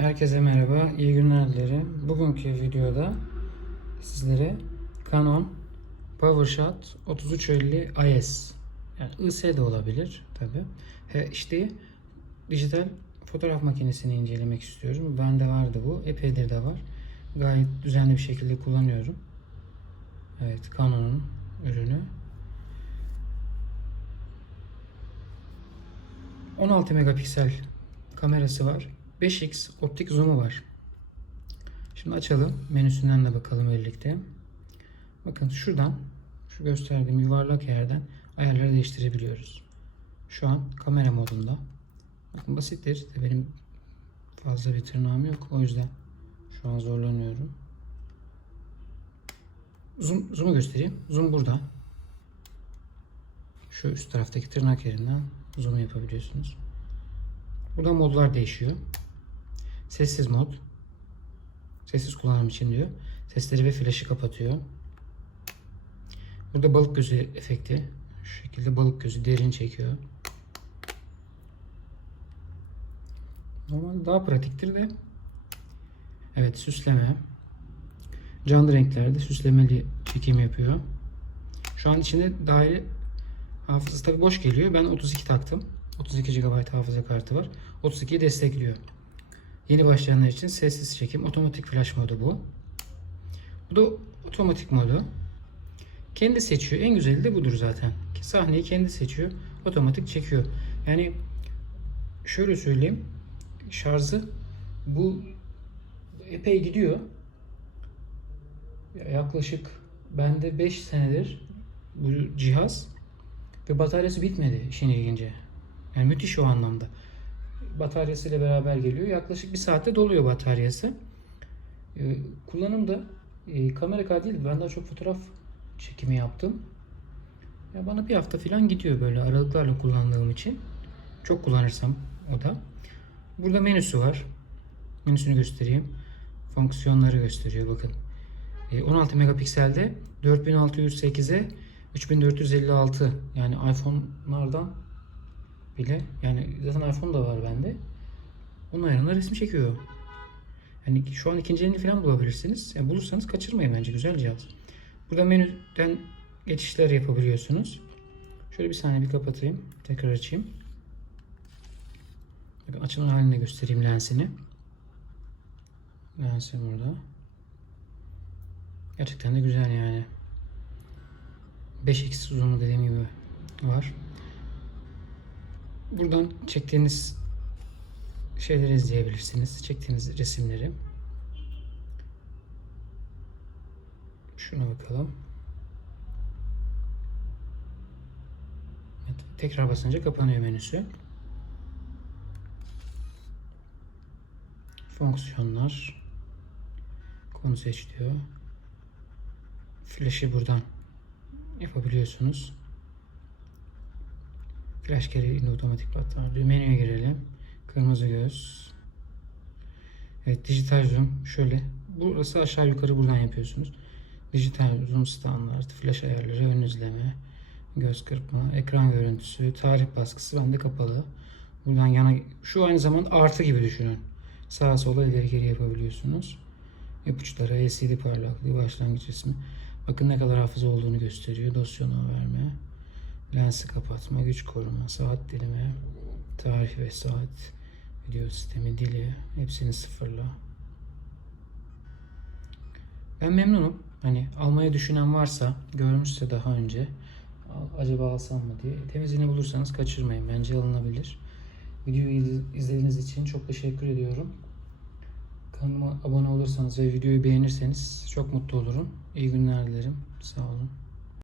Herkese merhaba, iyi günler dilerim. Bugünkü videoda sizlere Canon PowerShot 3350 IS yani IS de olabilir tabi. İşte dijital fotoğraf makinesini incelemek istiyorum. Bende vardı bu. Epeydir de var. Gayet düzenli bir şekilde kullanıyorum. Evet, Canon'un ürünü. 16 megapiksel kamerası var. 5x optik zoom'u var. Şimdi açalım. Menüsünden de bakalım birlikte. Bakın şuradan şu gösterdiğim yuvarlak yerden ayarları değiştirebiliyoruz. Şu an kamera modunda. Bakın basittir. Benim fazla bir tırnağım yok. O yüzden şu an zorlanıyorum. Zoom, zoom'u göstereyim. Zoom burada. Şu üst taraftaki tırnak yerinden zoom yapabiliyorsunuz. Burada modlar değişiyor. Sessiz mod. Sessiz kullanım için diyor. Sesleri ve flaşı kapatıyor. Burada balık gözü efekti. Şu şekilde balık gözü derin çekiyor. Normal daha pratiktir de. Evet süsleme. Canlı renklerde süslemeli çekim yapıyor. Şu an içinde daire hafızası tabi boş geliyor. Ben 32 taktım. 32 GB hafıza kartı var. 32'yi destekliyor. Yeni başlayanlar için sessiz çekim, otomatik flash modu bu. Bu da otomatik modu. Kendi seçiyor. En güzeli de budur zaten. Sahneyi kendi seçiyor. Otomatik çekiyor. Yani şöyle söyleyeyim. Şarjı bu epey gidiyor. Yaklaşık bende 5 senedir bu cihaz ve bataryası bitmedi işin ilginci. Yani müthiş o anlamda. Bataryasıyla beraber geliyor. Yaklaşık bir saatte doluyor bataryası. Ee, kullanımda e, kamera kaydı değil, ben daha çok fotoğraf çekimi yaptım. Ya bana bir hafta falan gidiyor böyle aralıklarla kullandığım için. Çok kullanırsam o da. Burada menüsü var. Menüsünü göstereyim. Fonksiyonları gösteriyor bakın. E, 16 megapikselde 4608'e 3456 yani iPhone'lardan bile yani zaten iPhone da var bende. Onun ayarında resim çekiyor. Yani şu an ikinci elini falan bulabilirsiniz. Yani bulursanız kaçırmayın bence güzel cihaz. Burada menüden geçişler yapabiliyorsunuz. Şöyle bir saniye bir kapatayım. Tekrar açayım. Bakın açılır halinde göstereyim lensini. Lensi burada. Gerçekten de güzel yani. 5x uzunluğu dediğim gibi var. Buradan çektiğiniz şeyleri izleyebilirsiniz. Çektiğiniz resimleri. Şuna bakalım. Evet, tekrar basınca kapanıyor menüsü. Fonksiyonlar. Konu seç diyor. Flash'ı buradan yapabiliyorsunuz. Flash gereğinde otomatik patlar. Menüye girelim. Kırmızı göz. Evet dijital zoom şöyle. Burası aşağı yukarı buradan yapıyorsunuz. Dijital zoom standart, flash ayarları, ön izleme, göz kırpma, ekran görüntüsü, tarih baskısı bende kapalı. Buradan yana şu aynı zamanda artı gibi düşünün. Sağa sola ileri geri yapabiliyorsunuz. İpuçları, LCD parlaklığı, başlangıç ismi. Bakın ne kadar hafıza olduğunu gösteriyor. Dosyonu verme. Lensi kapatma, güç koruma, saat dilimi, tarih ve saat, video sistemi, dili hepsini sıfırla. Ben memnunum. Hani almayı düşünen varsa, görmüşse daha önce acaba alsam mı diye. Temizliğini bulursanız kaçırmayın. Bence alınabilir. Videoyu izlediğiniz için çok teşekkür ediyorum. Kanalıma abone olursanız ve videoyu beğenirseniz çok mutlu olurum. İyi günler dilerim. Sağ olun.